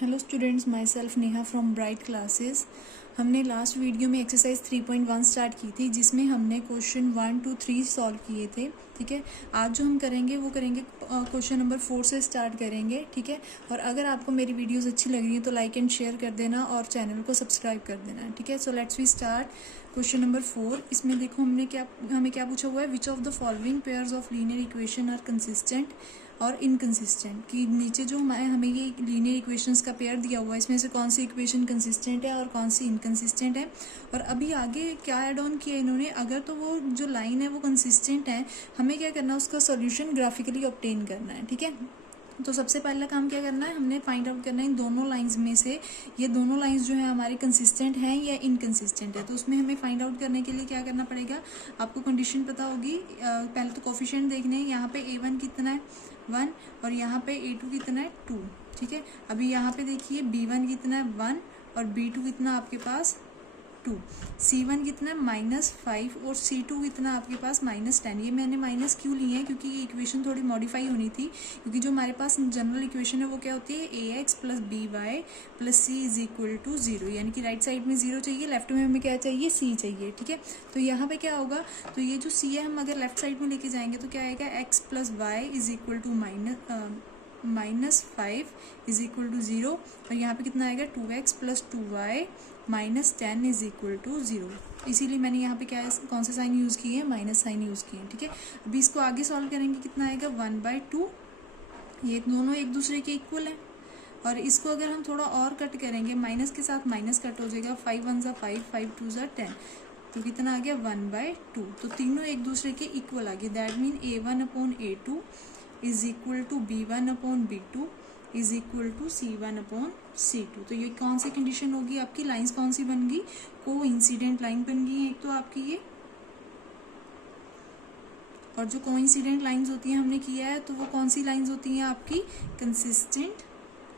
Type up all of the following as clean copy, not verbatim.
Hello students, my self Neha from bright classes. हमने last video में exercise 3.1 start की थी, जिसमें हमने क्वेश्चन 1 2 3 सॉल्व किए थे। ठीक है, आज जो हम करेंगे वो करेंगे क्वेश्चन नंबर 4 से स्टार्ट करेंगे। ठीक है, और अगर आपको मेरी वीडियोस अच्छी लग रही हैं तो लाइक एंड शेयर कर देना और चैनल को सब्सक्राइब कर देना। ठीक है, so let's we start question number 4। इसमें देखो हमें क्या पूछा हुआ है, which of the following pairs of linear equation are consistent और इनकंसिस्टेंट। कि नीचे जो हमें ये लीनियर इक्वेशंस का पेयर दिया हुआ है, इसमें से कौन सी इक्वेशन कंसिस्टेंट है और कौन सी इनकंसिस्टेंट है। और अभी आगे क्या ऐड ऑन किया इन्होंने, अगर तो वो जो लाइन है वो कंसिस्टेंट है, हमें क्या करना है, उसका सॉल्यूशन ग्राफिकली ऑब्टेन करना है। ठीक है, तो सबसे पहला काम क्या करना है, हमने फाइंड आउट करना है इन दोनों लाइंस में से ये दोनों लाइंस जो है हमारी कंसिस्टेंट हैं या इनकंसिस्टेंट है। तो उसमें हमें फाइंड आउट करने के लिए क्या करना पड़ेगा, आपको कंडीशन पता होगी। पहले तो कोफिशिएंट देखने हैं, यहाँ पे a1 कितना है 1 और यहाँ पे a2 कितना है 2। ठीक है, अभी यहाँ पे देखिए b1 कितना है 1 और b2 कितना आपके पास 2, c1 कितना है -5 और c2 कितना आपके पास -10। ये मैंने माइनस क्यों लिए हैं, क्योंकि ये इक्वेशन थोड़ी मॉडिफाई होनी थी। क्योंकि जो हमारे पास जनरल इक्वेशन है वो क्या होती है, ax + by + c = 0, यानी कि राइट साइड में 0 चाहिए, लेफ्ट में हमें क्या चाहिए, c चाहिए। ठीक है, तो यहाँ पे क्या होगा, तो ये जो c है हम अगर लेफ्ट साइड में लेके जाएंगे तो क्या आएगा, x + y = -5 और यहाँ पे कितना आएगा 2x + 2y -10 = 0। इसीलिए मैंने यहाँ पे क्या कौन सा साइन यूज़ किए हैं, माइनस साइन यूज़ किए हैं। ठीक है, अभी इसको आगे सॉल्व करेंगे, कितना आएगा 1/2। ये दोनों एक दूसरे के इक्वल हैं और इसको अगर हम थोड़ा और कट करेंगे, माइनस के साथ माइनस कट हो जाएगा, 5 1 = 5 5 2 = 10, तो कितना आ गया 1/2। तो तीनों एक दूसरे के इक्वल आ गए। That mean a1/a2 = b1/b2 = c1/c2। तो ये कौन सी कंडीशन होगी, आपकी लाइंस कौन सी बन गई, कोइंसिडेंट लाइन बन गई है एक तो आपकी ये। और जो कोइंसिडेंट लाइंस होती हैं हमने किया है, तो वो कौन सी लाइंस होती हैं आपकी, कंसिस्टेंट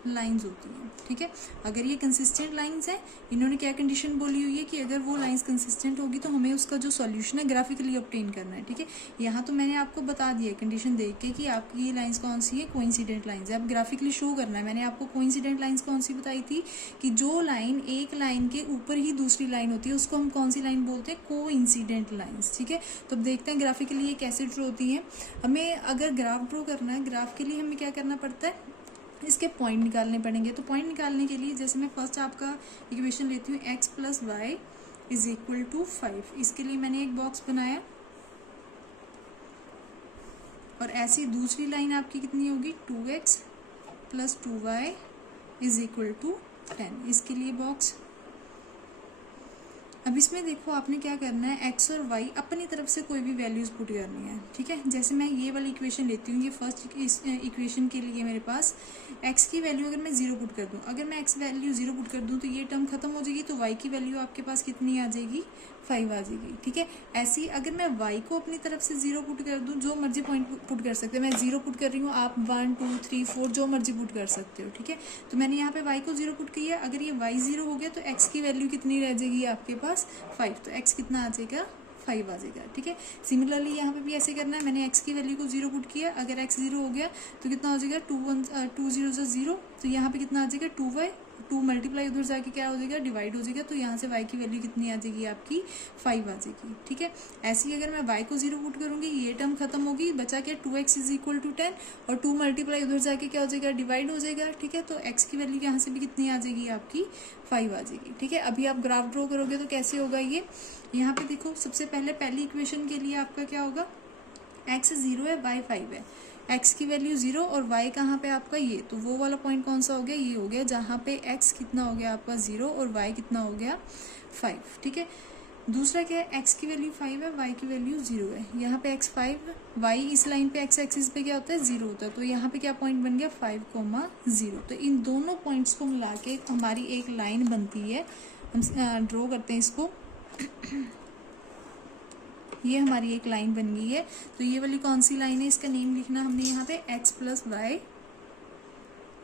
लाइंस होती हैं। ठीक है, अगर ये कंसिस्टेंट लाइंस हैं, इन्होंने क्या कंडीशन बोली हुई है कि अगर वो लाइंस कंसिस्टेंट होगी तो हमें उसका जो सॉल्यूशन है ग्राफिकली ऑब्टेन करना है। ठीक है, यहाँ तो मैंने आपको बता दिया कंडीशन देख के कि आपकी ये लाइंस कौन सी है, कोइंसिडेंट लाइंस है। अब ग्राफिकली शो करना है। मैंने आपको कोइंसिडेंट लाइंस कौन सी बताई थी, कि जो लाइन एक लाइन के ऊपर ही दूसरी लाइन होती है उसको हम कौन सी लाइन बोलते हैं, कोइंसिडेंट लाइंस। ठीक है, तो अब देखते हैं ग्राफिकली ये कैसे ड्रॉ होती हैं। हमें अगर ग्राफ ड्रॉ करना है, ग्राफ के लिए हमें क्या करना पड़ता है, इसके पॉइंट निकालने पड़ेंगे। तो पॉइंट निकालने के लिए जैसे मैं फर्स्ट आपका इक्वेशन लेती हूँ, x + y = 5। इसके लिए मैंने एक बॉक्स बनाया और ऐसी दूसरी लाइन आपकी कितनी होगी, 2x + 2y = 10। इसके लिए बॉक्स। अब इसमें देखो आपने क्या करना है, x और y अपनी तरफ से कोई भी वैल्यूज पुट करनी है। ठीक है, जैसे मैं ये वाली इक्वेशन लेती हूँ, ये फर्स्ट इक्वेशन के लिए मेरे पास x की वैल्यू अगर मैं 0 पुट कर दूँ, अगर मैं x वैल्यू 0 पुट कर दूँ तो ये टर्म खत्म हो जाएगी, तो y की वैल्यू आपके पास कितनी आ जाएगी, 5 आ जाएगी। ठीक है, ऐसी अगर मैं y को अपनी तरफ से 0 पुट कर दूँ, जो मर्जी पॉइंट पुट कर सकते हैं, मैं 0 पुट कर रही हूँ, आप 1 2 3 4 जो मर्जी पुट कर सकते हो। ठीक है, तो मैंने यहाँ पे y को 0 पुट किया, अगर ये y 0 हो गया तो x की वैल्यू कितनी रह जाएगी आपके पास, 5। तो x कितना आ जाएगा, 5 आ जाएगा। ठीक है, सिमिलरली यहाँ पे भी ऐसे करना है। मैंने x की वैल्यू को 0 पुट किया, अगर x 0 हो गया तो कितना हो जाएगा, 2 0 = 0, तो यहाँ पे कितना आ जाएगा 2y, 2 मल्टीप्लाई उधर जाके क्या हो जाएगा, डिवाइड हो जाएगा, तो यहाँ से y की वैल्यू कितनी आ जाएगी आपकी, 5 आ जाएगी। ठीक है, ऐसे ही अगर मैं y को 0 पुट करूंगी, ये टर्म खत्म होगी, बचा क्या 2x = 10 और 2 मल्टीप्लाई उधर जाके क्या हो जाएगा, डिवाइड हो जाएगा। ठीक है, तो x की वैल्यू यहाँ से भी कितनी आ जाएगी आपकी, 5 आ जाएगी। ठीक है, अभी आप ग्राफ ड्रॉ करोगे तो कैसे होगा ये, यहाँ पे देखो सबसे पहली इक्वेशन के लिए आपका क्या होगा, x 0 है, y 5 है, x की वैल्यू 0 और y कहाँ पे आपका ये, तो वो वाला पॉइंट कौन सा हो गया, ये हो गया, जहाँ पे x कितना हो गया आपका 0 और y कितना हो गया 5। ठीक है, दूसरा क्या है, x की वैल्यू 5 है, y की वैल्यू 0 है, यहाँ पे x 5, y इस लाइन पे x एक्सिस पे क्या होता है, 0 होता है, तो यहाँ पे क्या पॉइंट बन गया 5,0। तो इन दोनों पॉइंट्स को मिला के हमारी एक लाइन बनती है। हम ड्रॉ करते हैं इसको। ये हमारी एक लाइन बन गई है। तो ये वाली कौन सी लाइन है, इसका नेम लिखना हमने यहाँ पे x + y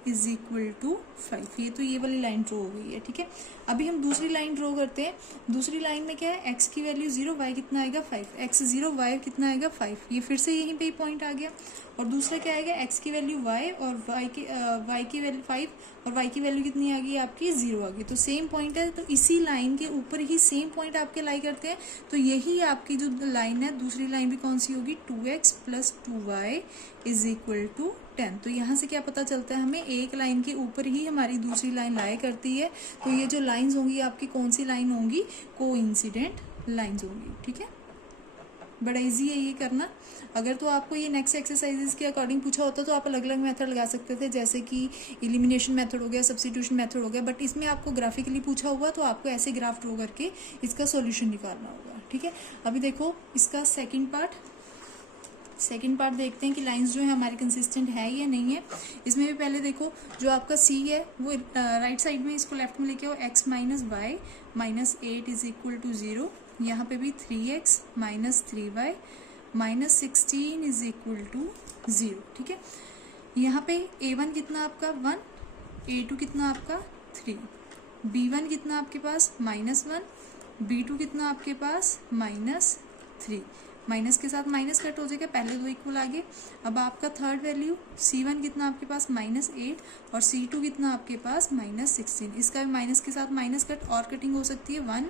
is equal to 5। ये तो ये वाली लाइन ड्रॉ हो गई है, ठीक है। अभी हम दूसरी लाइन ड्रॉ करते हैं। दूसरी लाइन में क्या है, x की वैल्यू 0, y कितना आएगा 5, x 0 y कितना आएगा 5, ये फिर से यहीं पे ही पॉइंट आ गया। और दूसरा क्या आएगा, x की वैल्यू y और y की वैल्यू 5 और y की वैल्यू कितनी आ गई आपकी 0 आ गई। तो सेम पॉइंट है, तो इसी लाइन के ऊपर ही सेम पॉइंट आपके लाई करते हैं। तो यही आपकी जो लाइन है, दूसरी लाइन भी कौन सी होगी, 2x + 2y is equal to 10। तो यहाँ से क्या पता चलता है हमें, एक लाइन के ऊपर ही हमारी दूसरी लाइन लाई करती है। तो ये जो लाइंस होंगी आपकी कौन सी लाइन होंगी, कोइंसिडेंट लाइंस होंगी, ठीक है। बड़ा इजी है ये करना। अगर तो आपको ये नेक्स्ट एक्सरसाइजेस के अकॉर्डिंग पूछा होता तो आप अलग अलग मेथड लगा सकते थे, जैसे कि एलिमिनेशन मेथड हो गया, सब्स्टिट्यूशन मेथड हो गया। बट इसमें आपको ग्राफिकली पूछा हुआ तो आपको ऐसे ग्राफ ड्रॉ करके इसका सॉल्यूशन निकालना होगा, ठीक है। अभी देखो इसका सेकंड पार्ट देखते हैं कि लाइंस जो है हमारी कंसिस्टेंट है या नहीं है। इसमें भी पहले देखो, जो आपका सी है वो राइट साइड में, इसको लेफ्ट में लेके आओ, x - y - 8 is equal to 0। यहाँ पे भी 3x - 3y - 16 is equal to 0, ठीक है। यहाँ पे a1 कितना आपका 1, a2 कितना आपका 3, b1 कितना आपके पास -1, b2 कितना आपके पास -3। माइनस के साथ माइनस कट हो जाएगा, पहले दो इक्वल आ गए। अब आपका थर्ड वैल्यू c1 कितना आपके पास -8 और c2 कितना आपके पास -16। इसका भी माइनस के साथ माइनस कट और कटिंग हो सकती है 1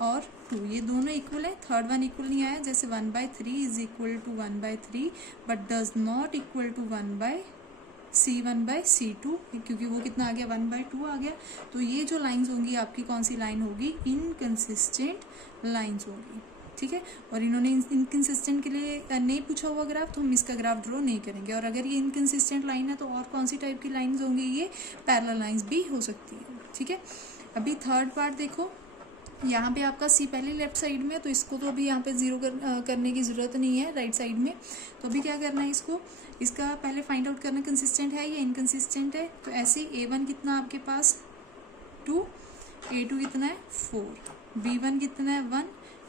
और 2, ये दोनों इक्वल है। थर्ड वन इक्वल नहीं आया, जैसे 1/3 is equal to 1/3 but does not equal to 1/c1/c2, क्योंकि वो कितना आ गया 1/2 आ गया। तो ये जो लाइंस होंगी आपकी कौन सी लाइन होगी, इनकंसिस्टेंट लाइंस होगी, ठीक है। और इन्होंने इनकंसिस्टेंट के लिए नहीं पूछा हुआ ग्राफ, तो हम इसका ग्राफ ड्रॉ नहीं करेंगे। और अगर ये इनकंसिस्टेंट लाइन है तो और कौन सी टाइप की लाइंस होंगी, ये पैरेलल लाइंस भी हो सकती है, ठीक है। अभी थर्ड पार्ट देखो, यहाँ पे आपका सी पहले लेफ्ट साइड में, तो इसको तो अभी यहाँ पे जीरो करने की ज़रूरत नहीं है राइट साइड में। तो अभी क्या करना है, इसका पहले फाइंड आउट करना कंसिस्टेंट है या इनकंसिस्टेंट है। तो ऐसे a1 कितना आपके पास 2, a2 कितना है 4, b1 कितना है 1,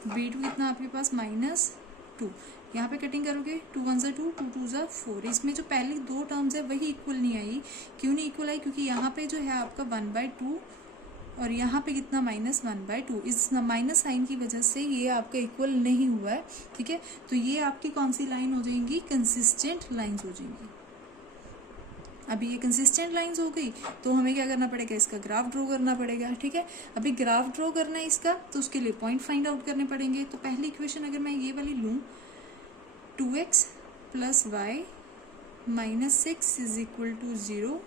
b2 कितना आपके पास -2। यहाँ पे कटिंग करोगे 2 1 2, 2 2 4। इसमें जो पहली दो टर्म्स है वही इक्वल नहीं आई। क्यों नहीं इक्वल आई, क्योंकि यहाँ पे जो है आपका 1/2 और यहाँ पे कितना -1/2, इस माइनस साइन की वजह से ये आपका इक्वल नहीं हुआ है, ठीक है। तो ये आपकी कौन सी लाइन हो जाएंगी, कंसिस्टेंट लाइंस हो जाएंगी। अभी ये कंसिस्टेंट लाइंस हो गई, तो हमें क्या करना पड़ेगा, इसका ग्राफ ड्रॉ करना पड़ेगा, ठीक है। अभी ग्राफ ड्रॉ करना है इसका, तो उसके लिए पॉइंट फाइंड आउट करने पड़ेंगे। तो पहली इक्वेशन अगर मैं ये वाली लूँ, 2x + y - 6 is equal to 0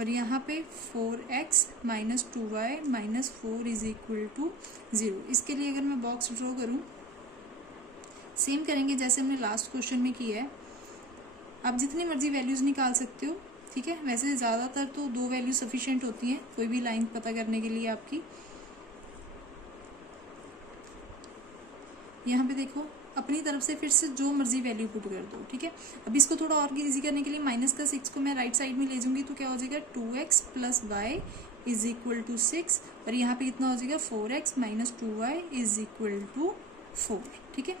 और यहाँ पे 4x - 2y - 4 is equal to 0। इसके लिए अगर मैं बॉक्स ड्रॉ करूँ, सेम करेंगे जैसे हमने लास्ट क्वेश्चन में किया है। आप जितनी मर्जी वैल्यूज़ निकाल सकते हो, ठीक है। वैसे ज़्यादातर तो 2 वैल्यू सफिशिएंट होती हैं कोई भी लाइन पता करने के लिए आपकी। यहाँ पे देखो, अपनी तरफ से फिर से जो मर्जी वैल्यू पुट कर दो, ठीक है। अब इसको थोड़ा और इजी करने के लिए -6 को मैं राइट साइड में ले जाऊंगी, तो क्या हो जाएगा 2x + y is equal to 6 और यहाँ पे कितना हो जाएगा 4x - 2y is equal to 4, ठीक है।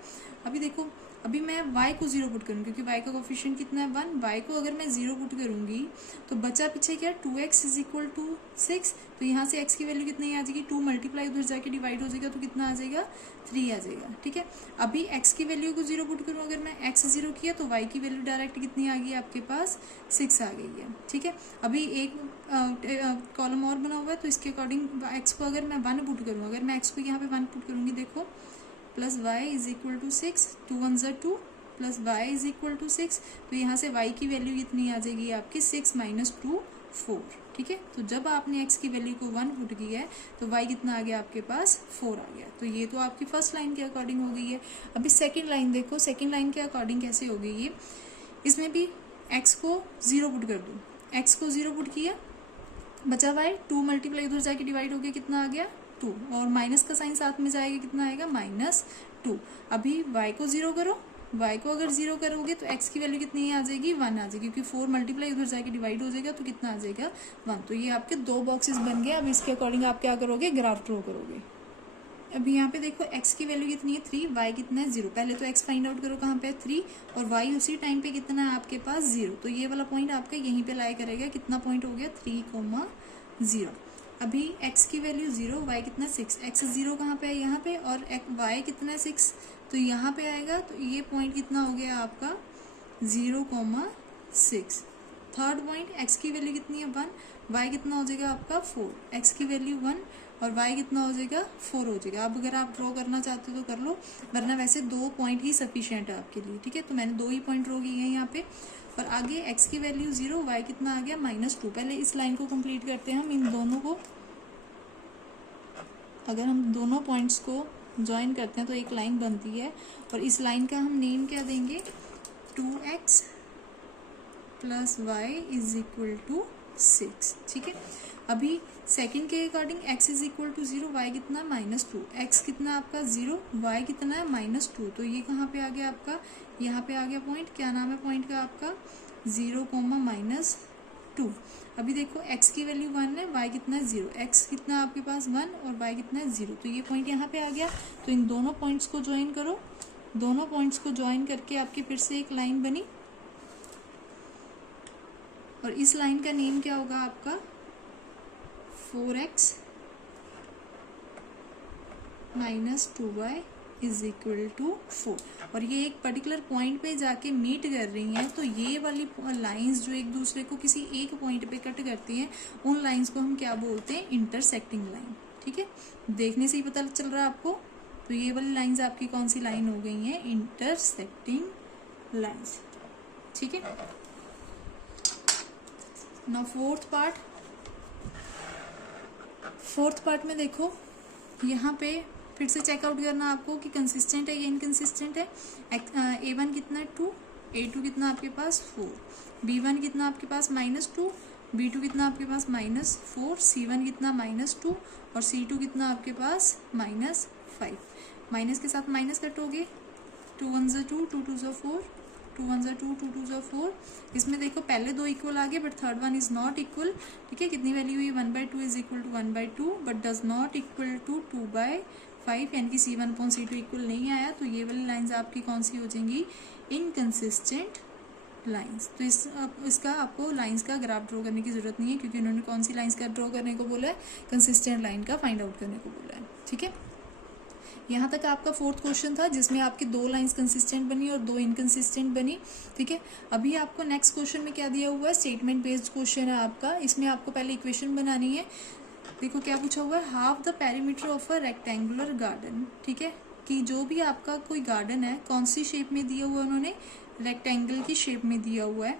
अभी देखो, अभी मैं y को 0 पुट करूँ, क्योंकि y का कोफिशिएंट कितना है 1। y को अगर मैं 0 पुट करूँगी तो बचा पीछे क्या, 2x इज इक्वल टू 6। तो यहाँ से x की वैल्यू कितनी आ जाएगी, 2 मल्टीप्लाई उधर जाके डिवाइड हो जाएगा, तो कितना आ जाएगा 3 आ जाएगा, ठीक है। अभी x की वैल्यू को 0 पुट करूँ, अगर मैं x 0 किया तो y की वैल्यू डायरेक्ट कितनी आ गई आपके पास 6 आ गई है, ठीक है। अभी एक कॉलम और बना हुआ है, तो इसके अकॉर्डिंग x को अगर मैं 1 पुट करूँ, अगर मैं x को यहाँ पे 1 पुट करूँगी, देखो +y is equal to 6, 2 1 2 + y is equal to 6। तो यहाँ से y की वैल्यू कितनी आ जाएगी आपकी 6 - 2 4, ठीक है। तो जब आपने x की वैल्यू को 1 पुट किया है तो y कितना आ गया आपके पास 4 आ गया। तो ये तो आपकी फर्स्ट लाइन के अकॉर्डिंग हो गई है। अभी सेकेंड लाइन देखो, सेकेंड लाइन के अकॉर्डिंग कैसे हो गई ये। इसमें भी x को 0 पुट कर दो, x को 0 पुट किया, बचा y, 2 मल्टीप्लाई उधर जाके डिवाइड हो गया, कितना आ गया 2 और माइनस का साइन साथ में जाएगा, कितना आएगा -2। अभी y को 0 करो, y को अगर 0 करोगे तो x की वैल्यू कितनी आ जाएगी 1 आ जाएगी, क्योंकि 4 मल्टीप्लाई उधर जाके डिवाइड हो जाएगा, तो कितना आ जाएगा 1। तो ये आपके 2 बॉक्सेस बन गए। अब इसके अकॉर्डिंग आप क्या करोगे, ग्राफ ड्रॉ करोगे। अभी यहाँ पे देखो x की वैल्यू कितनी है 3, y कितना है 0। पहले तो x फाइंड आउट करो कहाँ पे है 3 और y उसी टाइम पे कितना है आपके पास 0, तो ये वाला पॉइंट आपका यहीं पे लाई करेगा। कितना पॉइंट हो गया 3,0। अभी x की वैल्यू 0, y कितना 6, x 0 कहाँ पे है यहाँ पे और y कितना है 6, तो यहाँ पे आएगा। तो ये पॉइंट कितना हो गया आपका 0,6। थर्ड पॉइंट x की वैल्यू कितनी है 1, y कितना हो जाएगा आपका 4, x की वैल्यू 1 और y कितना हो जाएगा 4 हो जाएगा। अब अगर आप ड्रॉ करना चाहते हो तो कर लो, वरना वैसे 2 पॉइंट ही सफिशिएंट है आपके लिए, ठीक है। तो मैंने 2 ही पॉइंट ड्रॉ किए हैं यहाँ पे। और आगे x की वैल्यू 0, y कितना आ गया -2। पहले इस लाइन को कंप्लीट करते हैं हम इन दोनों को। अगर हम दोनों पॉइंट्स को ज्वाइन करते हैं तो एक लाइन बनती है और इस लाइन का हम नेम क्या देंगे 2x + y = 6, ठीक है। अभी सेकंड के अकॉर्डिंग x = 0, y कितना -2, x कितना आपका 0, y कितना है -2, तो ये कहाँ पे आ गया आपका, यहाँ पे आ गया पॉइंट। क्या नाम है पॉइंट का आपका 0, -2। अभी देखो x की वैल्यू 1 है, y कितना है 0, x कितना आपके पास 1 और y कितना है 0, तो ये पॉइंट यहाँ पे आ गया। तो इन दोनों पॉइंट्स को ज्वाइन करो, दोनों पॉइंट्स को ज्वाइन करके आपकी फिर से एक लाइन बनी और इस लाइन का नेम क्या होगा आपका 4x - 2y = 4। और ये एक पर्टिकुलर पॉइंट पे जाके मीट कर रही हैं, तो ये वाली लाइंस जो एक दूसरे को किसी एक पॉइंट पे कट करती हैं, उन लाइंस को हम क्या बोलते हैं इंटरसेक्टिंग लाइन, ठीक है। देखने से ही पता चल रहा है आपको। तो ये वाली लाइंस आपकी कौन सी लाइन हो गई हैं इंटरसेक्टिंग लाइंस, ठीक है। नाउ फोर्थ पार्ट में देखो, यहाँ पे फिर से चेकआउट करना आपको कि कंसिस्टेंट है या इनकंसिस्टेंट है। a1 कितना है 2, a2 कितना आपके पास 4, b1 कितना आपके पास -2, b2 कितना आपके पास -4, c1 कितना -2 और c2 कितना आपके पास -5। माइनस के साथ माइनस कटोगे, 2 1 = 2, 2 2 = 4, 2 1 = 2, 2 2 = 4। इसमें देखो पहले 2 इक्वल आ गए but third one is not equal, ठीक है। कितनी वैल्यू हुई 1/2 = 1/2 but does not equal to 2/5, यानी कि c1/c2 इक्वल नहीं आया। तो ये वाली लाइंस आपकी कौन सी हो जाएंगी इनकंसिस्टेंट लाइंस। तो इसका आपको लाइंस का ग्राफ ड्रॉ करने की जरूरत नहीं है, क्योंकि उन्होंने कौन सी लाइंस का ड्रॉ करने को बोला है कंसिस्टेंट लाइन का फाइंड आउट करने को बोला है, ठीक है। यहाँ तक आपका फोर्थ क्वेश्चन था जिसमें आपकी 2 लाइंस कंसिस्टेंट बनी और 2 इनकंसिस्टेंट बनी, ठीक है। अभी आपको नेक्स्ट क्वेश्चन में क्या दिया हुआ है स्टेटमेंट बेस्ड क्वेश्चन है आपका। इसमें आपको पहले इक्वेशन बनानी है। देखो क्या पूछा हुआ है, half the perimeter of a rectangular garden, ठीक है। कि जो भी आपका कोई गार्डन है कौन सी शेप में दिया हुआ है, उन्होंने रेक्टेंगल की शेप में दिया हुआ है,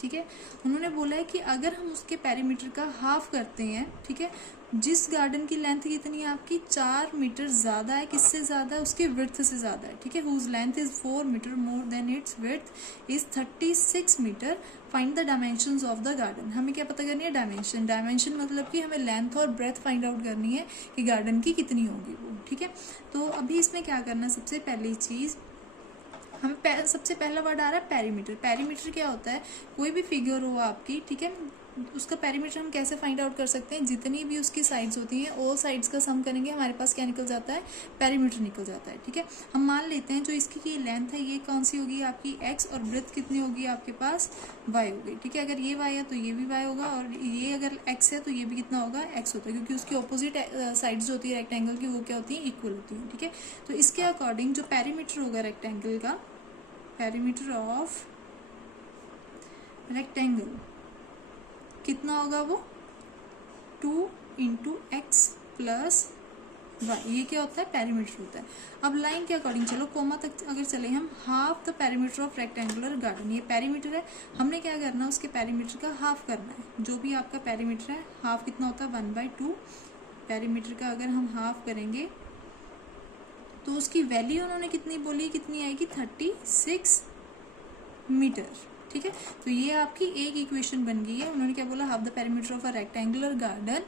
ठीक है। उन्होंने बोला है कि अगर हम उसके पेरीमीटर का हाफ करते हैं, ठीक है, जिस गार्डन की लेंथ कितनी है आपकी 4 मीटर ज़्यादा है, किससे ज़्यादा है उसके विड्थ से ज़्यादा है, ठीक है। Whose length is 4 metre more than its width is 36 metre, find the dimensions of the garden. हमें क्या पता करनी है डायमेंशन मतलब कि हमें लेंथ और ब्रेथ फाइंड आउट करनी है कि गार्डन की कितनी होगी वो, ठीक है। तो अभी इसमें क्या करना है, सबसे पहली चीज़ हमें सबसे पहला वर्ड आ रहा है पेरीमीटर। पेरीमीटर क्या होता है, कोई भी फिगर हो आपकी, ठीक है, उसका पेरीमीटर हम कैसे फाइंड आउट कर सकते हैं, जितनी भी उसकी साइड्स होती हैं ऑल साइड्स का सम करेंगे, हमारे पास क्या निकल जाता है पेरीमीटर निकल जाता है, ठीक है। हम मान लेते हैं जो इसकी की लेंथ है ये कौन सी होगी आपकी x और ब्रेथ कितनी होगी आपके पास y होगी, ठीक है। अगर ये y है तो ये भी y होगा और ये अगर x है तो ये भी कितना होगा x होता है, क्योंकि उसकी ऑपोजिट साइड्स जो होती है रेक्टेंगल की वो क्या होती है इक्वल होती है, ठीक है। तो इसके अकॉर्डिंग जो पेरीमीटर होगा रेक्टेंगल का, पेरीमीटर ऑफ रेक्टेंगल कितना होगा वो 2 × x + y, ये क्या होता है पेरीमीटर होता है। अब लाइन के अकॉर्डिंग चलो कोमा तक अगर चले हम, half the perimeter of rectangular garden, ये पेरीमीटर है, हमने क्या करना है उसके पेरीमीटर का हाफ करना है। जो भी आपका पेरीमीटर है हाफ कितना होता है 1/2, पेरीमीटर का अगर हम हाफ करेंगे तो उसकी वैल्यू उन्होंने कितनी बोली, कितनी आएगी 36 मीटर, ठीक है। तो ये आपकी एक इक्वेशन बन गई है। उन्होंने क्या बोला, half the perimeter of a rectangular garden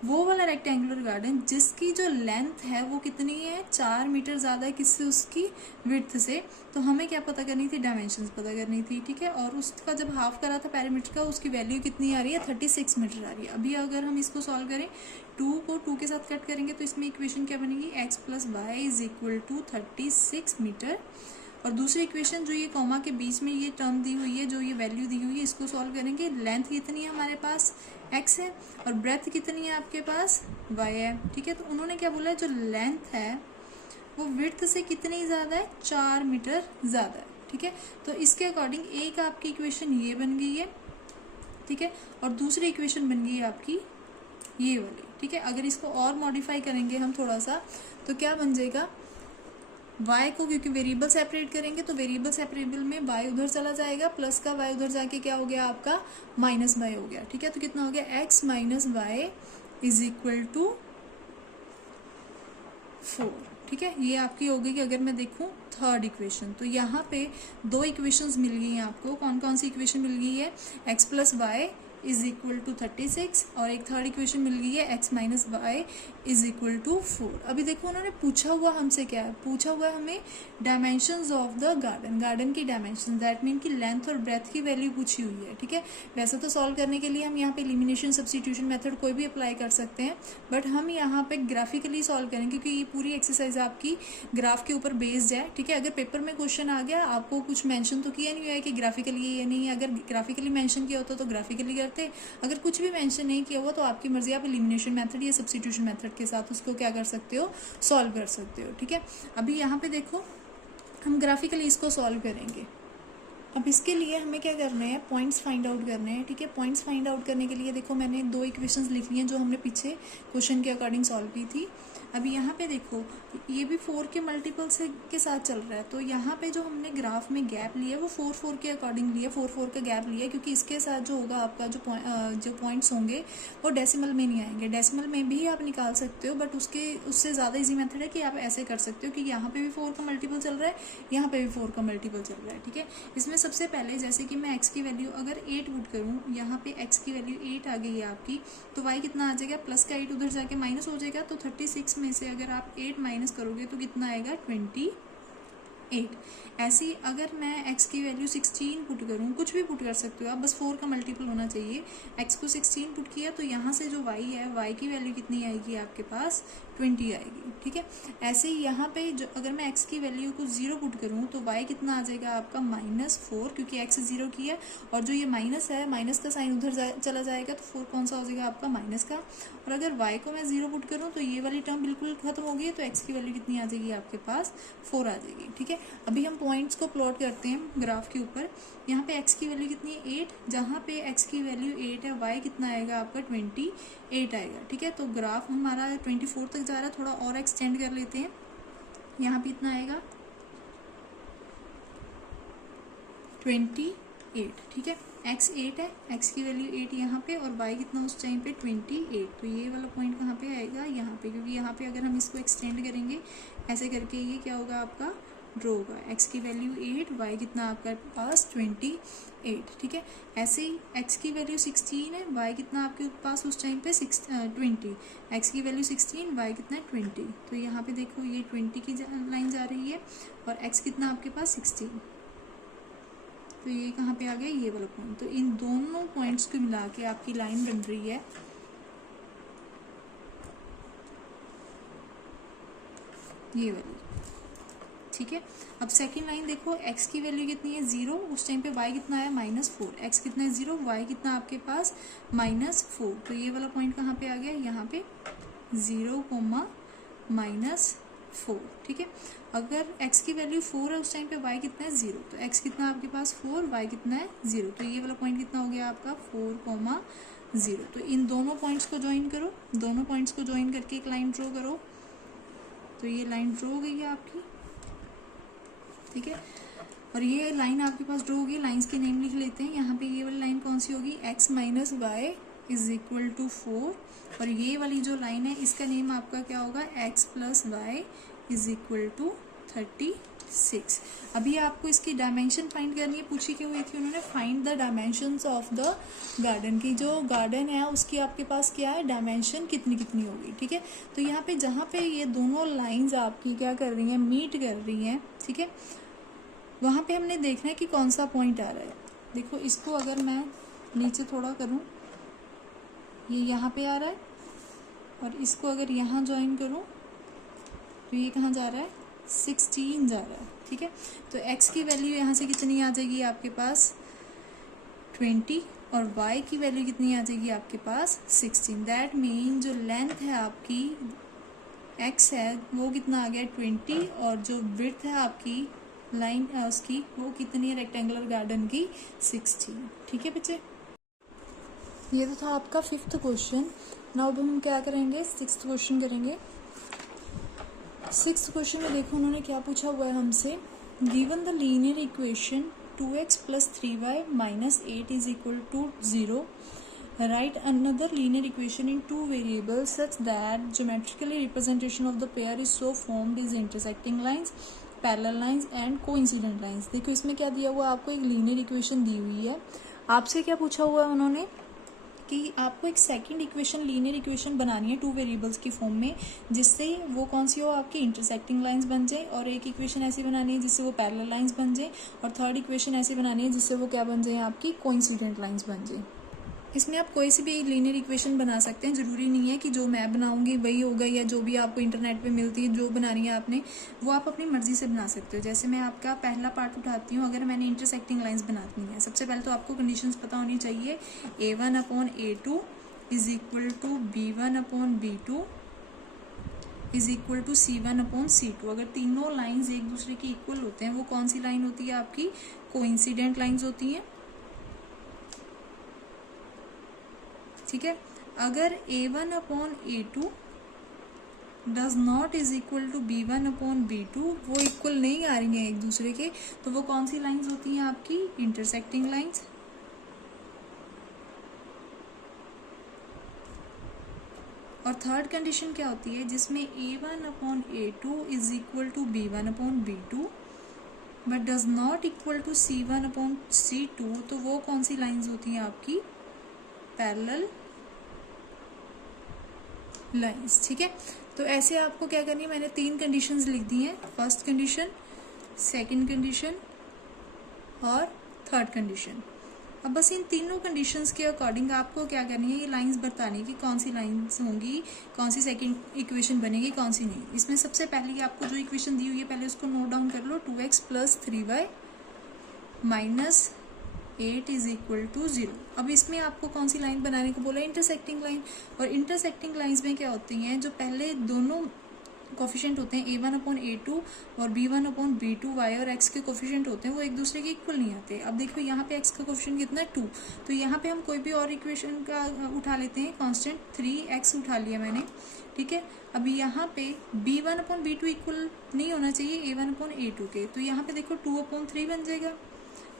वो वाला रेक्टेंगुलर गार्डन जिसकी जो लेंथ है वो कितनी है, 4 मीटर ज़्यादा है किससे, उसकी विड्थ से। तो हमें क्या पता करनी थी, डायमेंशंस पता करनी थी, ठीक है। और उसका जब हाफ करा था पेरीमीटर का, उसकी वैल्यू कितनी आ रही है, 36 मीटर आ रही है। अभी अगर हम इसको सॉल्व करें, 2 को 2 के साथ कट करेंगे तो इसमें इक्वेशन क्या बनेगी, x plus y is equal to 36 metre. और दूसरी इक्वेशन जो ये कॉमा के बीच में ये टर्म दी हुई है, जो ये वैल्यू दी हुई है, इसको सॉल्व करेंगे। लेंथ कितनी है हमारे पास, x है, और ब्रेथ कितनी है आपके पास, y है, ठीक है। तो उन्होंने क्या बोला है, जो लेंथ है वो विड्थ से कितनी ज़्यादा है, 4 मीटर ज़्यादा है, ठीक है। तो इसके अकॉर्डिंग एक आपकी इक्वेशन ये बन गई है, ठीक है, और दूसरी इक्वेशन बन गई है आपकी ये वाली, ठीक है। अगर इसको और मॉडिफाई करेंगे हम थोड़ा सा, तो क्या बन जाएगा, y को क्योंकि वेरिएबल सेपरेट करेंगे तो वेरिएबल सेपरेबल में y उधर चला जाएगा, प्लस का y उधर जाके क्या हो गया आपका, माइनस y हो गया, ठीक है। तो कितना हो गया, x minus y is equal to 4, ठीक है। ये आपकी हो गई कि अगर मैं देखूं थर्ड इक्वेशन, तो यहाँ पे 2 इक्वेशंस मिल गई हैं आपको। कौन कौन सी इक्वेशन मिल गई है, x plus y is equal to 36, और एक थर्ड इक्वेशन मिल गई है x minus y is equal to 4। अभी देखो उन्होंने पूछा हुआ हमसे क्या है, पूछा हुआ हमें dimensions of the garden, garden की डायमेंशन, दैट मीन की लेंथ और ब्रेथ की वैल्यू पूछी हुई है, ठीक है। वैसे तो सॉल्व करने के लिए हम यहाँ पे एलिमिनेशन सब्स्टिट्यूशन मेथड कोई भी अप्लाई कर सकते हैं, बट हम यहाँ पे ग्राफिकली सॉल्व करेंगे क्योंकि ये पूरी एक्सरसाइज आपकी ग्राफ के ऊपर बेस्ड है, ठीक है। अगर पेपर में क्वेश्चन आ गया, आपको कुछ मेंशन तो किया नहीं हुआ है कि ग्राफिकली ये नहीं है, अगर ग्राफिकली मेंशन किया होता तो ग्राफिकली करते, अगर कुछ भी मेंशन नहीं किया हुआ तो आपकी मर्जी, आप एलिमिनेशन मेथड या सब्स्टिट्यूशन मेथड के साथ उसको क्या कर सकते हो, सॉल्व कर सकते हो, ठीक है। अभी यहाँ पे देखो हम ग्राफिकली इसको सॉल्व करेंगे। अब इसके लिए हमें क्या करना है, पॉइंट्स फाइंड आउट करने हैं, ठीक है। पॉइंट्स फाइंड आउट करने के लिए देखो मैंने 2 इक्वेशंस लिख ली हैं जो हमने पीछे क्वेश्चन के अकॉर्डिंग सॉल्व की थी। अभी यहाँ पे देखो ये भी 4 के मल्टीपल से के साथ चल रहा है, तो यहाँ पे जो हमने ग्राफ में गैप लिया वो 4 के अकॉर्डिंग लिया, 4 का गैप लिया, क्योंकि इसके साथ जो होगा आपका जो पॉइंट्स होंगे वो डेसिमल में नहीं आएंगे। डेसिमल में भी आप निकाल सकते हो, बट उससे ज़्यादा ईजी मेथड है कि आप ऐसे कर सकते हो कि यहाँ पे भी 4 का मल्टीपल चल रहा है, यहाँ पे भी 4 का मल्टीपल चल रहा है, ठीक है। इसमें सबसे पहले जैसे कि मैं x की वैल्यू अगर 8 पुट करूँ, यहाँ पे x की वैल्यू 8 आ गई है आपकी, तो y कितना आ जाएगा, प्लस का 8 उधर जाके माइनस हो जाएगा, तो 36 में से अगर आप 8 माइनस करोगे तो कितना आएगा, 28। ऐसे ही अगर मैं x की वैल्यू 16 पुट करूँ, कुछ भी पुट कर सकते हो आप, बस 4 का मल्टीपल होना चाहिए। x को 16 पुट किया तो यहाँ से जो y है, y की वैल्यू कितनी आएगी आपके पास, 20 आएगी, ठीक है। ऐसे ही यहाँ पे जो अगर मैं x की वैल्यू को 0 पुट करूँ तो y कितना आ जाएगा आपका, -4, क्योंकि x 0 किया, और जो ये माइनस है, माइनस का साइन उधर चला जाएगा, तो 4 कौन सा हो जाएगा आपका, माइनस का। और अगर y को मैं 0 पुट करूँ तो ये वाली टर्म बिल्कुल खत्म हो गई, तो x की वैल्यू कितनी आ जाएगी आपके पास, 4 आ जाएगी, ठीक है। अभी हम पॉइंट्स को प्लॉट करते हैं ग्राफ के ऊपर। यहाँ पे x की वैल्यू कितनी है, 8, जहाँ पे x की वैल्यू 8 है, y कितना आएगा आपका, 28 आएगा, ठीक है। तो ग्राफ हमारा 24 तक जा रहा है, थोड़ा और एक्सटेंड कर लेते हैं। यहाँ पे इतना आएगा 28, ठीक है। x 8 है, x की वैल्यू 8 यहाँ पे, और y कितना उस टाइम पे 28, तो ये वाला पॉइंट कहाँ पे आएगा, यहाँ पे, क्योंकि यहाँ पे अगर हम इसको एक्सटेंड करेंगे ऐसे करके, ये क्या होगा आपका, ड्रॉ होगा। x की वैल्यू 8, y कितना आपका पास 28, ठीक है। ऐसे ही x की वैल्यू 16 है, y कितना आपके पास उस टाइम पे 20, x की वैल्यू 16, y कितना है 20, तो यहाँ पे देखो ये 20 की लाइन जा रही है, और x कितना आपके पास 16, तो ये कहाँ पे आ गया, ये वाला पॉइंट। तो इन दोनों पॉइंट्स को मिला के आपकी लाइन बन रही है ये वाली, ठीक है। अब सेकंड लाइन देखो, x की वैल्यू कितनी है, 0, उस टाइम पे y कितना है, -4, x कितना है 0, y कितना आपके पास -4, तो ये वाला पॉइंट कहाँ पे आ गया, यहाँ पे 0, -4, ठीक है। अगर x की वैल्यू 4 है, उस टाइम पे y कितना है 0, तो x कितना आपके पास 4, y कितना है 0, तो ये वाला पॉइंट कितना हो गया आपका 4, 0। तो इन दोनों पॉइंट्स को ज्वाइन करो, दोनों पॉइंट्स को ज्वाइन करके एक लाइन ड्रॉ करो, तो ये लाइन ड्रॉ हो गई है आपकी, ठीक है। और ये लाइन आपके पास ड्रॉ होगी, लाइंस के नेम लिख लेते हैं। यहाँ पे ये वाली लाइन कौन सी होगी, x minus y is equal to 4, और ये वाली जो लाइन है इसका नेम आपका क्या होगा, x plus y is equal to 36। अभी आपको इसकी डायमेंशन फाइंड करनी है, पूछी क्या हुई थी उन्होंने, find the dimensions of the garden की, जो गार्डन है उसकी आपके पास क्या है, डायमेंशन कितनी कितनी होगी, ठीक है। तो यहाँ पे जहाँ पे ये दोनों लाइंस आपकी क्या कर रही हैं, मीट कर रही हैं, ठीक है, वहाँ पे हमने देखना है कि कौन सा पॉइंट आ रहा है। देखो इसको अगर मैं नीचे थोड़ा करूँ, ये यहाँ पे आ रहा है, और इसको अगर यहाँ ज्वाइन करूँ तो ये कहाँ जा रहा है, 16 जा रहा है, ठीक है। तो x की वैल्यू यहाँ से कितनी आ जाएगी आपके पास 20, और y की वैल्यू कितनी आ जाएगी आपके पास 16। दैट मीन जो लेंथ है आपकी x है वो कितना आ गया 20, और जो विड्थ है आपकी लाइन उसकी वो कितनी है रेक्टेंगुलर गार्डन की 16, ठीक है बच्चे। ये तो था आपका 5th क्वेश्चन। नाउ अब हम क्या करेंगे, 6th क्वेश्चन करेंगे। 6th क्वेश्चन में देखो उन्होंने क्या पूछा हुआ है हमसे, given the linear equation 2x + 3y - 8 = 0, write another linear equation in two variables such that geometrically representation of the pair is so formed is intersecting lines, parallel lines and coincident lines. देखो इसमें क्या दिया हुआ है, आपको एक linear equation दी हुई है। आपसे क्या पूछा हुआ है उन्होंने कि आपको एक सेकंड इक्वेशन, लीनियर इक्वेशन बनानी है 2 वेरिएबल्स की फॉर्म में, जिससे वो कौन सी हो, आपकी इंटरसेक्टिंग लाइंस बन जाए, और एक इक्वेशन ऐसी बनानी है जिससे वो पैरेलल लाइंस बन जाए, और थर्ड इक्वेशन ऐसी बनानी है जिससे वो क्या बन जाए, आपकी कोइंसिडेंट लाइंस बन जाए। इसमें आप कोई सी भी लीनियर इक्वेशन बना सकते हैं, ज़रूरी नहीं है कि जो मैं बनाऊंगी वही होगा, या जो भी आपको इंटरनेट पे मिलती है जो बनानी है आपने वो आप अपनी मर्जी से बना सकते हो। जैसे मैं आपका पहला पार्ट उठाती हूँ, अगर मैंने इंटरसेक्टिंग लाइंस बनानी है, सबसे पहले तो आपको कंडीशंस पता होनी चाहिए। A1/A2 = B1/B2 = C1/C2। अगर तीनों लाइंस एक दूसरे के इक्वल होते हैं, वो कौन सी लाइन होती है, आपकी कोइंसिडेंट लाइंस होती हैं, ठीक है। अगर A1/A2 डज नॉट = B1/B2, वो इक्वल नहीं आ रही हैं एक दूसरे के, तो वो कौन सी लाइंस होती हैं, आपकी इंटरसेक्टिंग लाइंस। और थर्ड कंडीशन क्या होती है, जिसमें A1/A2 = B1/B2 but does not = C1/C2, तो वो कौन सी लाइंस होती हैं, आपकी पैरेलल लाइंस, ठीक है। तो ऐसे आपको क्या करनी है, मैंने 3 कंडीशंस लिख दी हैं, फर्स्ट कंडीशन, सेकंड कंडीशन और थर्ड कंडीशन। अब बस इन तीनों कंडीशंस के अकॉर्डिंग आपको क्या करनी है, ये लाइंस बतानी है कि कौन सी लाइंस होंगी, कौन सी सेकंड इक्वेशन बनेगी, कौन सी नहीं। इसमें सबसे पहले आपको जो इक्वेशन दी हुई है पहले उसको नोट डाउन कर लो, 2x + 3y - 8 = 0। अब इसमें आपको कौन सी लाइन बनाने को बोला, इंटरसेक्टिंग लाइन। और इंटरसेक्टिंग लाइंस में क्या होती हैं, जो पहले दोनों कोफिशिएंट होते हैं A1/A2 और B1/B2, y और x के कोफिशिएंट होते हैं, वो एक दूसरे के इक्वल नहीं आते। अब देखो यहाँ पे x का कोफिशिएंट कितना है 2, तो यहाँ पे हम कोई भी और इक्वेशन का उठा लेते हैं, कांस्टेंट 3x उठा लिया मैंने, ठीक है। अभी यहाँ पे B1/B2 इक्वल नहीं होना चाहिए A1/A2 के, तो यहाँ पे देखो 2/3 बन जाएगा।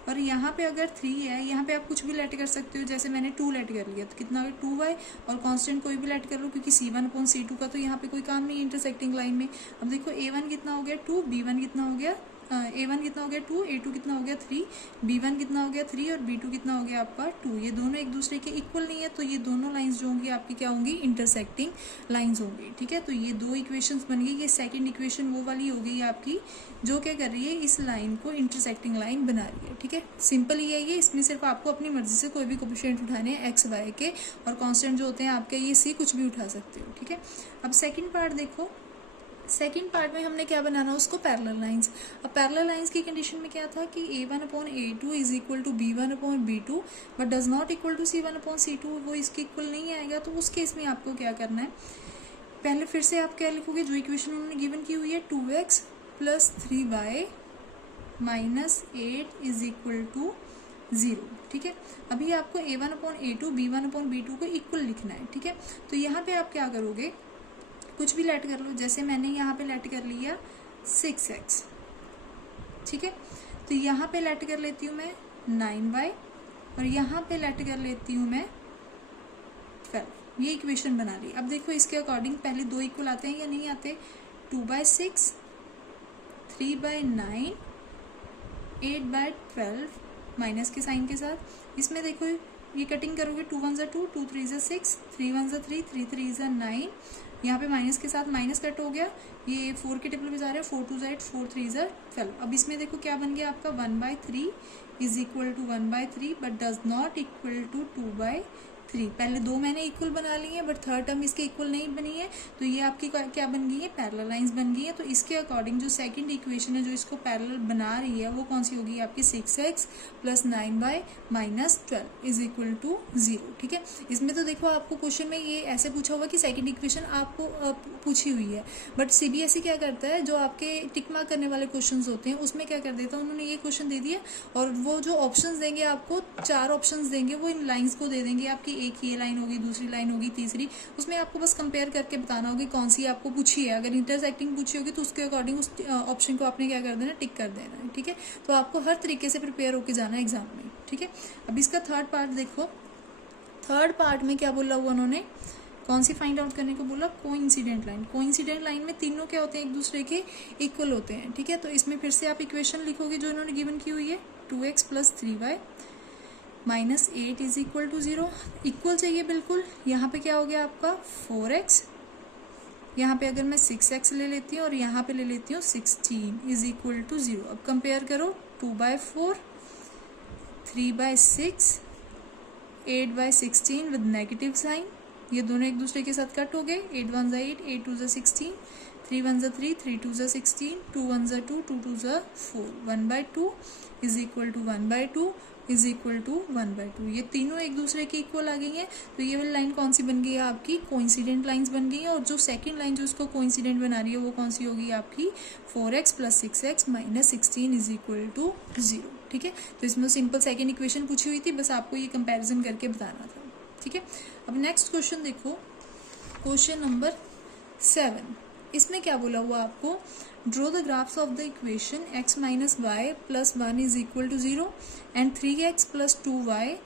और यहाँ पे अगर 3 है, यहाँ पे आप कुछ भी लेट कर सकते हो, जैसे मैंने 2 लेट कर लिया, तो कितना हो गया 2y, और कांस्टेंट कोई भी लेट कर लो, क्योंकि C1/C2 का तो यहाँ पे कोई काम नहीं है इंटरसेक्टिंग लाइन में। अब देखो A1 कितना हो गया 2, B1 कितना हो गया A1 कितना हो गया 2, A2 कितना हो गया 3, B1 कितना हो गया 3 और B2 कितना हो गया आपका 2। ये दोनों एक दूसरे के इक्वल नहीं है, तो ये दोनों लाइंस जो होंगी आपकी क्या होंगी, इंटरसेक्टिंग लाइंस होंगी, ठीक है। तो ये 2 इक्वेशंस बन गई। ये सेकंड इक्वेशन वो वाली हो गई आपकी, जो क्या कर रही है, इस लाइन को इंटरसेक्टिंग लाइन बना रही है, ठीक है। सिंपल ही है ये, इसमें सिर्फ आपको अपनी मर्जी से कोई भी कोफिशिएंट उठाने हैं x y के, और कांस्टेंट जो होते हैं आपके ये c कुछ भी उठा सकते हो, ठीक है। अब सेकंड पार्ट देखो, सेकंड पार्ट में हमने क्या बनाना, उसको पैरेलल लाइंस। अब पैरेलल लाइंस की कंडीशन में क्या था कि A1/A2 = B1/B2 but does not = C1/C2, वो इसके इक्वल नहीं आएगा। तो उस केस में आपको क्या करना है, पहले फिर से आप क्या लिखोगे, जो इक्वेशन उन्होंने गिवन की हुई है 2x + 3y - 8 = 0, ठीक है। अभी आपको A1/A2 B1/B2 को इक्वल लिखना है, ठीक है। तो यहाँ पे आप क्या करोगे, कुछ भी लेट कर लो, जैसे मैंने यहाँ पे लेट कर लिया 6x, ठीक है। तो यहाँ पे लेट कर लेती हूँ मैं 9y, और यहाँ पे लेट कर लेती हूँ मैं 12। ये इक्वेशन बना ली। अब देखो इसके अकॉर्डिंग पहले 2 इक्वल आते हैं या नहीं आते, 2/6, 3/9 8/12 माइनस के साइन के साथ। इसमें देखो ये कटिंग करोगे, 2 1 2, 2 3 6, 3 1 3, 3 3 9। यहाँ पे माइनस के साथ माइनस कट हो गया, ये 4 के टेबल पे जा रहा है, 4 2 8, 4 3 12। अब इसमें देखो क्या बन गया आपका, 1/3 is equal to 1/3 but does not equal to 2/3। पहले दो मैंने इक्वल बना ली है बट थर्ड टर्म इसके इक्वल नहीं बनी है, तो ये आपकी क्या बन गई है, पैरेलल लाइंस बन गई है। तो इसके अकॉर्डिंग जो सेकंड इक्वेशन है जो इसको पैरेलल बना रही है वो कौन सी होगी आपकी, 6x + 9y-12 is equal to 0। ठीक है, इसमें तो देखो आपको क्वेश्चन में ये ऐसे पूछा हुआ कि सेकंड इक्वेशन आपको पूछी हुई है, बट सीबीएसई क्या करता है, जो आपके टिक मार्क करने वाले क्वेश्चन होते हैं उसमें क्या कर देता है, उन्होंने ये क्वेश्चन दे दिया और वो जो ऑप्शंस देंगे आपको, 4 ऑप्शंस देंगे, वो इन लाइंस को दे देंगे आपकी, एक ये लाइन होगी, दूसरी लाइन होगी, तीसरी, उसमें आपको बस कंपेयर करके बताना होगी कौन सी आपको पूछी है। अगर इंटरसेक्टिंग पूछी होगी तो उसके अकॉर्डिंग उस ऑप्शन को आपने क्या कर देना, टिक कर देना है। ठीक है, तो आपको हर तरीके से प्रिपेयर होकर जाना है एग्जाम में। ठीक है, अब इसका थर्ड पार्ट देखो, थर्ड पार्ट में क्या बोला हुआ उन्होंने, कौन सी फाइंड आउट करने को बोला, कोइंसिडेंट लाइन। कोइंसिडेंट लाइन में तीनों क्या होते हैं, एक दूसरे के इक्वल होते हैं। ठीक है, तो इसमें फिर से आप इक्वेशन लिखोगे जो इन्होंने गिवन की हुई है, 2x + 3y -8 is equal to 0। Equal चाहिए बिल्कुल। यहाँ पे क्या हो गया आपका 4x, यहाँ पे अगर मैं 6x ले लेती हूँ और यहाँ पे ले लेती हूँ 16 इज इक्वल टू 0। अब कंपेयर करो, 2/4, 3/6, 8/16 विद नेगेटिव साइन, ये दोनों एक दूसरे के साथ कट हो गए, 8 1 8, 8 2 16, 3 1 3, 3 2 16, 2 1 2, 2 2 4, 1/2 is equal to 1/2 is equal to 1/2। ये तीनों एक दूसरे की इक्वल आ गई हैं, तो ये वाली लाइन कौन सी बन गई है आपकी, कोइंसिडेंट लाइंस बन गई है। और जो सेकंड लाइन जो इसको कोइंसिडेंट बना रही है वो कौन सी होगी आपकी, 4x + 6x -16 is equal to 0। ठीक है, तो इसमें सिंपल सेकंड इक्वेशन पूछी हुई थी, बस आपको ये कंपैरिजन करके बताना था। ठीक है, अब नेक्स्ट क्वेश्चन देखो, क्वेश्चन नंबर 7। इसमें क्या बोला हुआ आपको, draw the graphs of the equation x - y + 1 is equal to 0 and 3x + 2y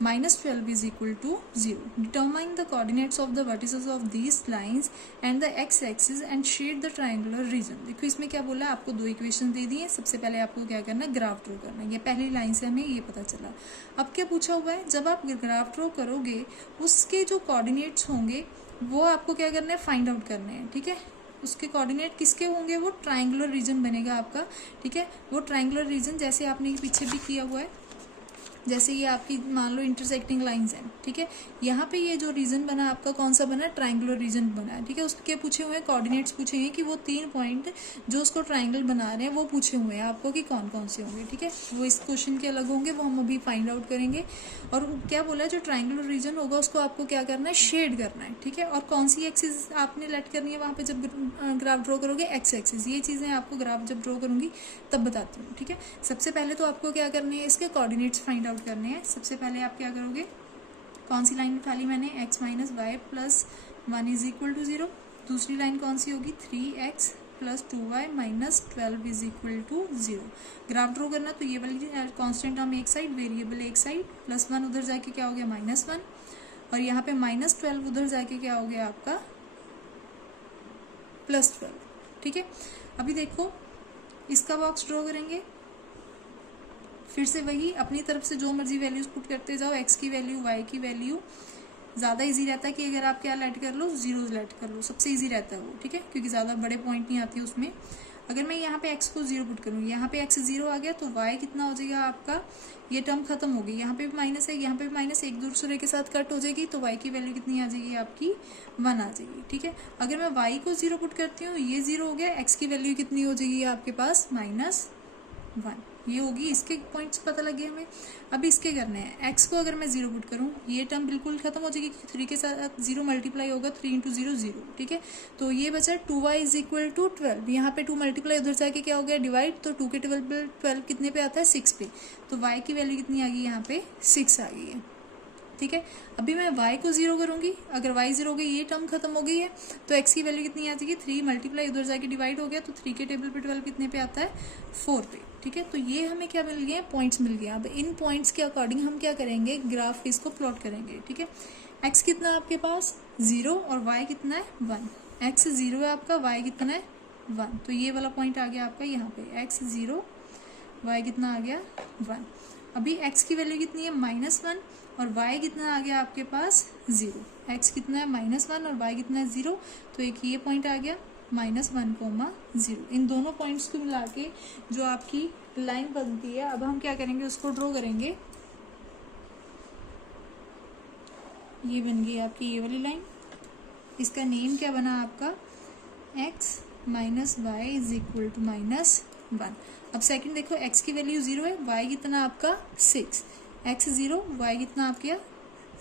-12 is equal to 0. Determine the coordinates of the vertices of these lines and the x-axis and shade the triangular region. देखो इसमें क्या बोला, आपको दो equation दे दी है। सबसे पहले आपको क्या करना है, ग्राफ ड्रॉ करना है। ये पहली लाइन से हमें ये पता चला। अब क्या पूछा हुआ है, जब आप ग्राफ ड्रॉ करोगे उसके जो कोऑर्डिनेट्स होंगे वो आपको क्या करना है, फाइंड आउट करने हैं। ठीक है, उसके कोऑर्डिनेट किसके होंगे, वो ट्राइंगुलर रीजन बनेगा आपका। ठीक है, वो ट्राइंगुलर रीजन जैसे आपने पीछे भी किया हुआ है, जैसे ये आपकी मान लो इंटरसेक्टिंग लाइंस हैं। ठीक है, यहाँ पे ये जो रीजन बना आपका कौन सा बना, ट्राइंगुलर रीजन बना है। ठीक है, उसके पूछे हुए हैं कोऑर्डिनेट्स पूछे हैं कि वो 3 पॉइंट जो उसको ट्राइंगल बना रहे हैं वो पूछे हुए हैं आपको कि कौन कौन से होंगे। ठीक है, वो इस क्वेश्चन के अलग होंगे, वो हम अभी फाइंड आउट करेंगे। और क्या बोला है, जो ट्राइंगुलर रीजन होगा उसको आपको क्या करना है, शेड करना है। ठीक है, और कौन सी एक्सिस आपने लेट करनी है वहाँ पे जब ग्राफ ड्रॉ करोगे, एक्स एक्सिस। ये चीज़ें आपको ग्राफ जब ड्रॉ करूंगी तब बताती हूँ। ठीक है, सबसे पहले तो आपको क्या करनी है, इसके कोऑर्डिनेट्स फाइंड आउट करने हैं। सबसे पहले आप क्या करोगे, कौन सी लाइन उठा ली मैंने, x - y + 1 is equal to 0। दूसरी लाइन कौन सी होगी, 3x + 2y -12 is equal to 0। Graph draw करना तो ये वाली कांस्टेंट टर्म एक साइड, वेरिएबल एक साइड, +1 उधर जाके क्या हो गया, -1, और यहाँ पे -12 उधर जाके क्या हो गया आपका +12। ठीक है, अभी देखो इसका बॉक्स ड्रॉ करेंगे, फिर से वही अपनी तरफ से जो मर्जी वैल्यूज पुट करते जाओ, x की वैल्यू, y की वैल्यू। ज़्यादा इजी रहता है कि अगर आप क्या लेट कर लो, जीरोज लेट कर लो, सबसे इजी रहता है वो। ठीक है, क्योंकि ज़्यादा बड़े पॉइंट नहीं आते उसमें। अगर मैं यहाँ पे x को 0 पुट करूँ, यहाँ पे x 0 आ गया तो y कितना हो जाएगा आपका, ये टर्म खत्म हो गई। यहाँ पे भी माइनस है, यहाँ पे भी माइनस, एक दूसरे के साथ कट हो जाएगी, तो y की वैल्यू कितनी आ जाएगी आपकी, 1 आ जाएगी। ठीक है, अगर मैं y को 0 पुट करती हूँ, ये 0 हो गया, x की वैल्यू कितनी हो जाएगी आपके पास, -1, ये होगी। इसके पॉइंट्स पता लगे हमें। अब इसके करने हैं, x को अगर मैं 0 पुट करूँ, ये टर्म बिल्कुल खत्म हो जाएगी, 3 के साथ 0 मल्टीप्लाई होगा, 3 × 0 0। ठीक है, तो ये बचा 2y इज इक्वल टू 12। यहाँ पे 2 मल्टीप्लाई उधर जाके क्या हो गया, डिवाइड, तो 2 के टेबल पे 12 कितने पे आता है, 6 पे, तो y की वैल्यू कितनी आ गई, यहाँ पे 6 आ गई है। ठीक है, अभी मैं y को 0 करूंगी, अगर y 0 हो गई, ये टर्म खत्म हो गई है, तो x की वैल्यू कितनी आ जाएगी, 3 मल्टीप्लाई उधर जाके डिवाइड हो गया, तो 3 के टेबल पे 12 कितने पे आता है, 4 पे। ठीक है, तो ये हमें क्या मिल गया, पॉइंट्स मिल गया। अब इन पॉइंट्स के अकॉर्डिंग हम क्या करेंगे, ग्राफ इसको प्लॉट करेंगे। ठीक है, x कितना है आपके पास, 0, और y कितना है, 1। x 0 है आपका, y कितना है, 1, तो ये वाला पॉइंट आ गया आपका यहाँ पे, x 0, y कितना आ गया 1। अभी x की वैल्यू कितनी है -1 और y कितना आ गया आपके पास 0। x कितना है -1 और y कितना है 0, तो एक ये पॉइंट आ गया -1, 0। इन दोनों पॉइंट्स को मिला के जो आपकी लाइन बनती है, अब हम क्या करेंगे उसको ड्रॉ करेंगे। ये बन गई आपकी ये वाली लाइन, इसका नेम क्या बना आपका x minus y is equal to -1। अब सेकंड देखो x की वैल्यू 0 है, y कितना आपका 6, x 0 y कितना आपका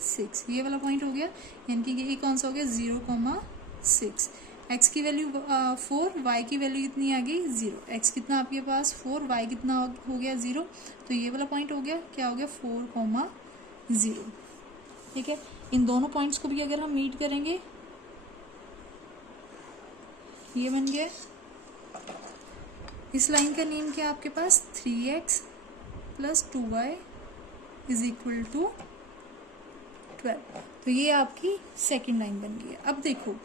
6, ये वाला पॉइंट हो गया। यानी कि ये कौन सा हो गया 0,6। x की वैल्यू 4, y की वैल्यू कितनी आ गई 0, x कितना आपके पास 4, y कितना हो गया 0, तो ये वाला पॉइंट हो गया, क्या हो गया 4,0। ठीक है, इन दोनों पॉइंट्स को भी अगर हम मीट करेंगे, ये बन गया। इस लाइन का नेम क्या आपके पास 3x + 2y is equal to 12। तो ये आपकी सेकंड लाइन बन गई है। अब देखो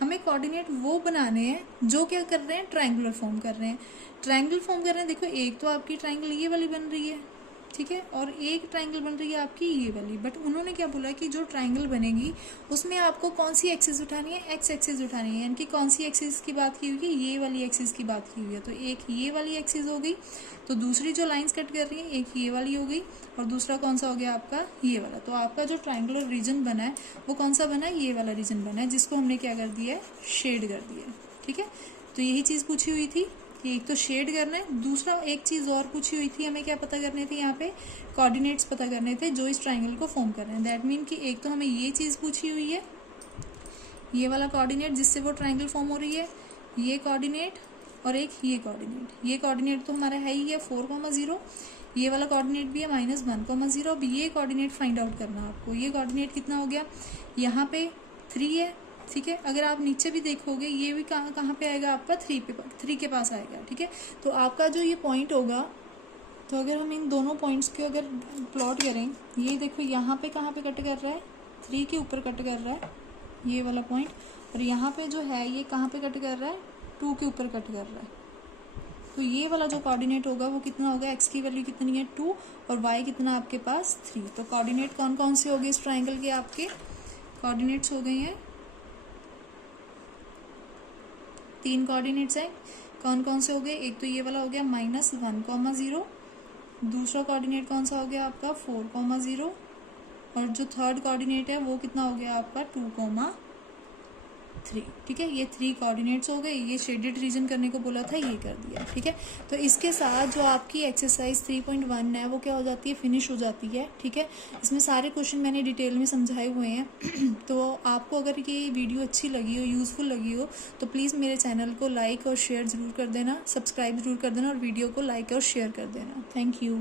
हमें कोऑर्डिनेट वो बनाने हैं जो क्या कर रहे हैं, ट्रायंगुलर फॉर्म कर रहे हैं। ट्रायंगल फॉर्म कर रहे हैं, देखो एक तो आपकी ट्रायंगल ये वाली बन रही है, ठीक है, और एक ट्रायंगल बन रही है आपकी ये वाली। बट उन्होंने क्या बोला कि जो ट्रायंगल बनेगी उसमें आपको कौन सी एक्सिस उठानी है, एक्स एक्सिस उठानी है। यानी कि कौन सी एक्सिस की बात की हुई है, ये वाली एक्सिस की बात की हुई है। तो एक ये वाली एक्सिस हो गई, तो दूसरी जो लाइंस कट कर रही है एक ये वाली हो गई, और दूसरा कौन सा हो गया आपका ये वाला। तो आपका जो ट्रायंगुलर रीजन बना है वो कौन सा बना है, ये वाला रीजन बना है, जिसको हमने क्या कर दिया है, शेड कर दिया है। ठीक है, तो यही चीज़ पूछी हुई थी कि एक तो शेड करना है, दूसरा एक चीज़ और पूछी हुई थी, हमें क्या पता करने थे, यहाँ पे कोऑर्डिनेट्स पता करने थे जो इस ट्रायंगल को फॉर्म कर रहे हैं। दैट मीन कि एक तो हमें ये चीज़ पूछी हुई है, ये वाला कोऑर्डिनेट जिससे वो ट्रायंगल फॉर्म हो रही है, ये कोऑर्डिनेट, और एक ये कोऑर्डिनेट। ये कोऑर्डिनेट तो हमारा है ही है 4,0, ये वाला कोऑर्डिनेट भी है -1,0। अब ये कोऑर्डिनेट फाइंड आउट करना है आपको। ये कोऑर्डिनेट कितना हो गया, यहाँ पे 3 है, ठीक है। अगर आप नीचे भी देखोगे ये भी कहाँ पे आएगा आपका 3 के पास आएगा, ठीक है। तो आपका जो ये पॉइंट होगा, तो अगर हम इन दोनों पॉइंट्स के अगर प्लॉट करें, ये देखो यहाँ पे कहाँ पे कट कर रहा है, 3 के ऊपर कट कर रहा है ये वाला पॉइंट, और यहाँ पे जो है ये कहाँ पे कट कर रहा है, 2 के ऊपर कट कर रहा है। तो ये वाला जो कोऑर्डिनेट होगा वो कितना होगा, x की वैल्यू कितनी है 2 और y कितना आपके पास 3। तो कोऑर्डिनेट कौन कौन से हो गए इस ट्राइंगल के, आपके कोऑर्डिनेट्स हो गए हैं 3 कोऑर्डिनेट्स हैं। कौन कौन से हो गए, एक तो ये वाला हो गया -1,0, दूसरा कोऑर्डिनेट कौन सा हो गया आपका 4,0, और जो थर्ड कोऑर्डिनेट है वो कितना हो गया आपका 2,3। ठीक है, ये 3 कोऑर्डिनेट्स हो गए। ये शेडेड रीजन करने को बोला था, ये कर दिया। ठीक है, तो इसके साथ जो आपकी एक्सरसाइज 3.1 है वो क्या हो जाती है, फिनिश हो जाती है। ठीक है, इसमें सारे क्वेश्चन मैंने डिटेल में समझाए हुए हैं। तो आपको अगर ये वीडियो अच्छी लगी हो, यूज़फुल लगी हो, तो प्लीज़ मेरे चैनल को लाइक और शेयर ज़रूर कर देना, सब्सक्राइब ज़रूर कर देना, और वीडियो को लाइक और शेयर कर देना। Thank you.